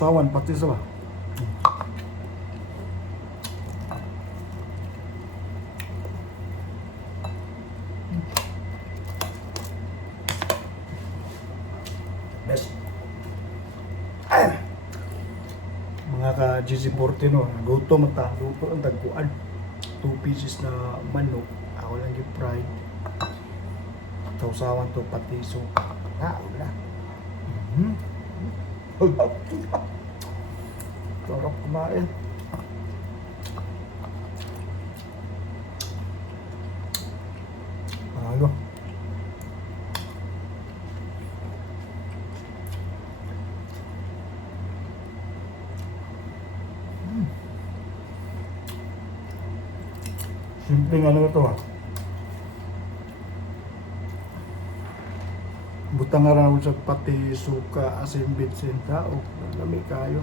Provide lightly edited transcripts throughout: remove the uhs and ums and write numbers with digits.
sausawan pati sa ba. Best. Mga ka GC40 no, gutom ta, luto ang tagkuan. 2 pieces na manok, ako lang yung fried. Sausawan to pati suka. Wala. Sarap kumain. Ano? Simpleng ano ito Butang nga raw sa pati suka, asin, bitsin, tao. Lami kayo.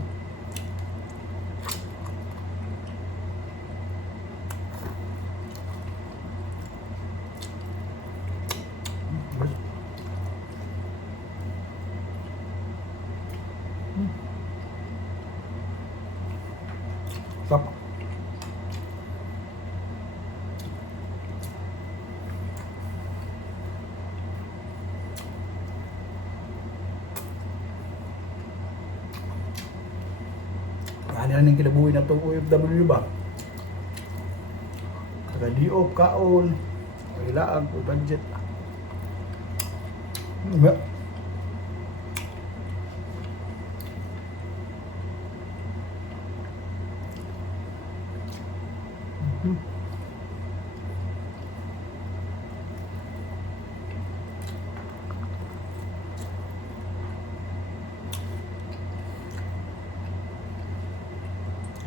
Sarap. Ano yung kilabuhin na itong OFW ba? Taga-diop, kaon, kailaag, budget. Ba?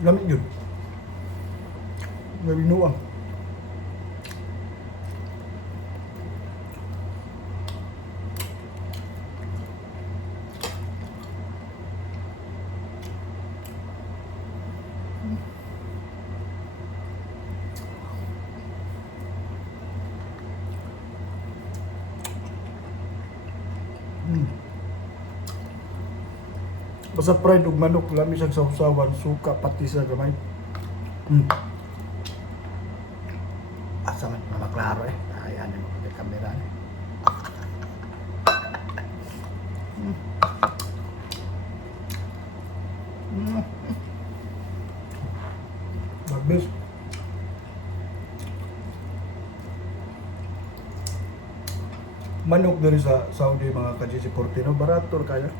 Lamig yun. Nabinuang. Basta fried ug manok, lami siyang sausawan, suka, pati sa gamay. Asa man maklaro ayan mo sa camera Mabis. Manok dari sa Saudi mga ka-GC40 no, barato kaya.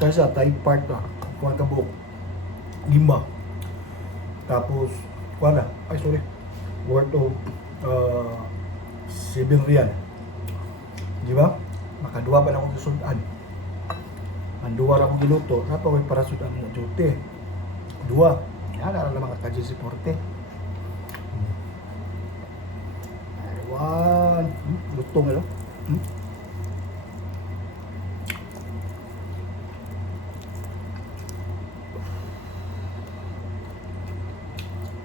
Kaya sa Thai part na, kuha ka buhok, gimba. Tapos, kuha na, worth of 7 riyal. Di ba? Makaduwa pa na akong susudan. Manduwa na akong giluto, napaway para sudan ng duty. Dua. Yan, alam na mga ka-GC40. Aywan. Lutong ito.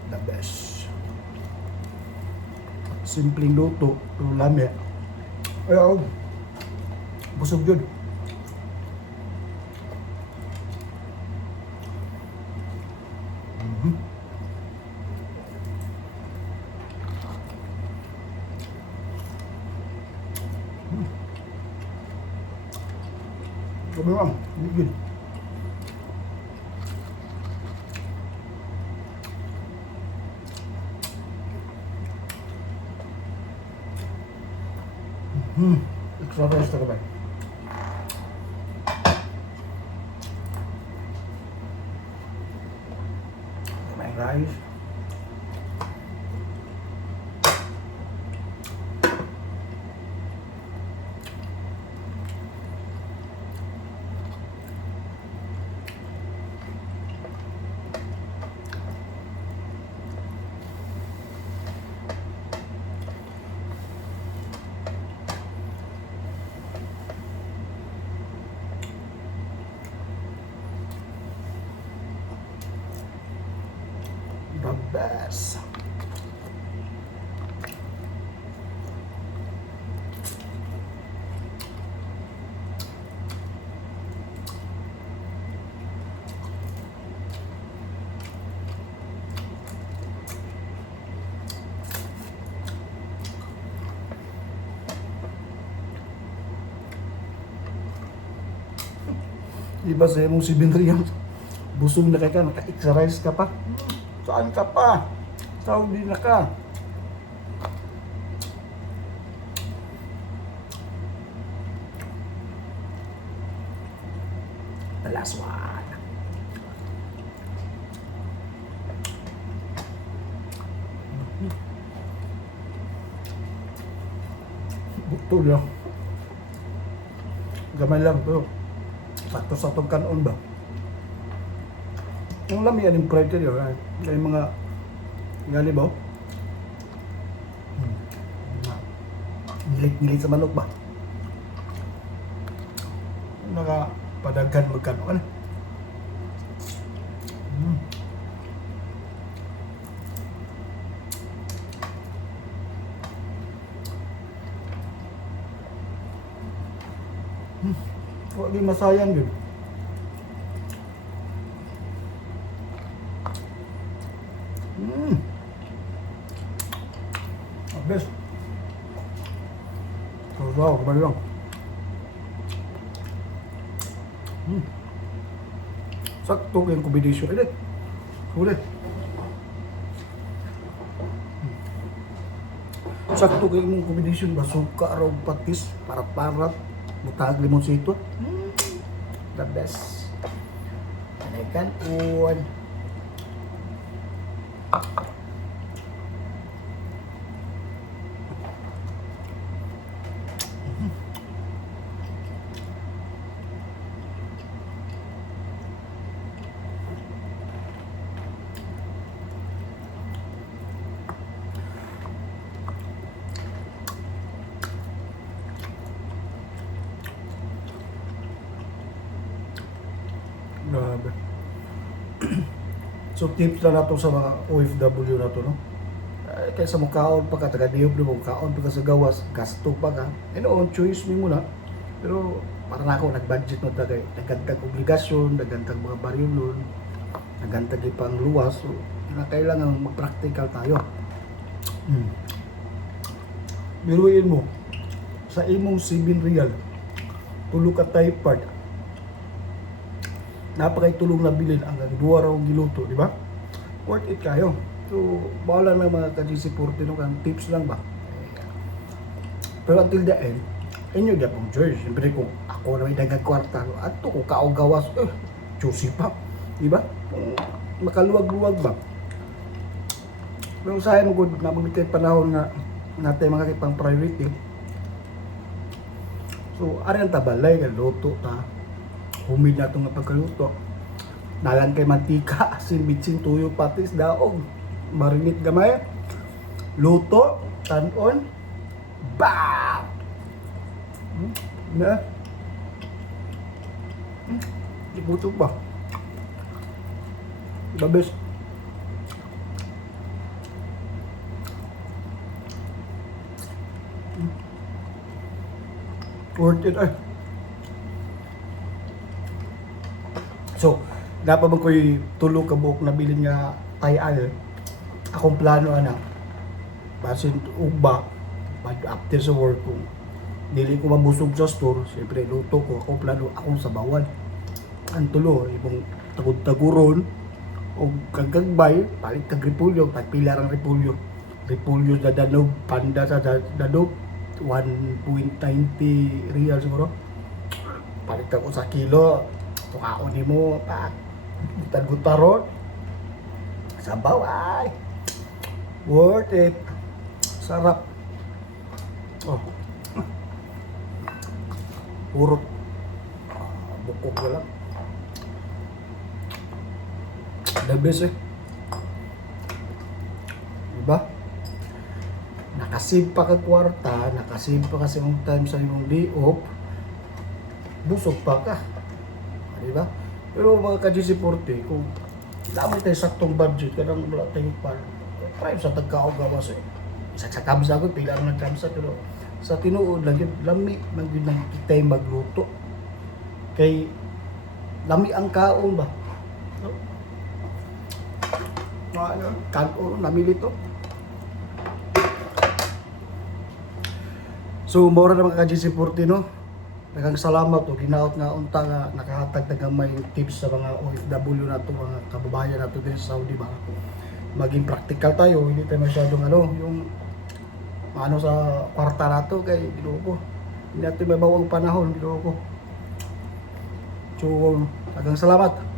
The best. Simpleng luto, pero lami. Ay, busog yun. Sabi lang, good. Extra rice talaga ba? May rice. The best. Iba sa imong 7 riyal. Busog na ka, naka-exercise ka pa. Saan ka pa? Saudi na ka. The last one. Butol lang. Gamay lang pero sakto sa itong kanon ba? Yung lami yan yung criteria. Yung mga gali ba? Nilit-nilit sa manok ba? Nakapadaghan magkano ka na. Huwag di masayang yun. Best. Wow, kembali lang. Sakto yung combination. Ulit. Ulit. Sakto yung combination ba? Suka, raw, patis, parat-parat, butag, limonsito. The best. Kanaikan, uwan. Grabe. So tips na nato sa mga OFW na to, no? Kaysa mo kaon pa ka, taga-diop mo kaon pa ka sa gawas, gasto pa ka. On choice mo muna. Pero para na ako, nag-budget mo tagay. Nagantag obligasyon, nagantag mga baryolon, nagantag ipang luwas. So, kailangan mag-practical tayo. Biruin mo, sa imong 7 real, tulo ka typeword, napakay tulong na bilin ang duwa raw giluto, di ba? Worth it kayo. So, bawala lang mga ka-GC40 no, kan tips lang ba? Pero until the end, inyo di akong choice. Siyempre kung ako na may dagang kwarta, ato ko kaogawas, juicy pa, di ba? Makaluwag-luwag ba? Pero sa akin, na magiging panahon nga natin mga kipang priority. So, ariyan tabalay, luto ta. Humid na itong pagkaluto. Nalang kay mantika, asin, bitsin, tuyo, patis, daog. Marinate gamay. Luto, tanon. Bam! Na? Ibuto ba? The best. Worth it ay. So, napabang ko'y tulo ka buok na bilin nga tay-al. Akong plano ana. Basin ugba, after sa work ko. Dili ko mabusog sa store, siyempre luto ko. Akong plano, akong sabawan. Ang tulo, ibang tagod-taguron, o kagagbay, palit kag repulyo, pagpilar ang repulyo. Repulyo sa danog, panda sa danog, 1.90 real siguro. Palit ako sa kilo, tukaon ni mo, gutad-gutaron. Sabaw ay! Worth it! Sarap! Oh. Puro bukog na lang. The best eh. Diba? Nakasave pa ka kwarta, nakasave pa kasi yung time sa imong day off, busog pa ka. Diba? Pero mga ka-GC40, kung naman tayo saktong budget, kadang wala tayo pa. Try sa tagkaogawas eh. Isa sa kamsa ko, pila ang nagkamsa, pero sa tinuod lang yun, lami nang yun lang kita magluto. Kay lami ang kaon ba? No? Kanon, namili to. So, mura na mga ka-GC40, no? Daghang salamat o ginaot nga unta nga nakahatag na gamay tips sa mga OFW nato, mga kababayan nato din sa Saudi ba. Maging practical tayo, hindi tayo masyadong yung ano sa kwarta nato kay Ginoo ko. Hindi natin mabawang panahon, Ginoo ko. So, daghang salamat.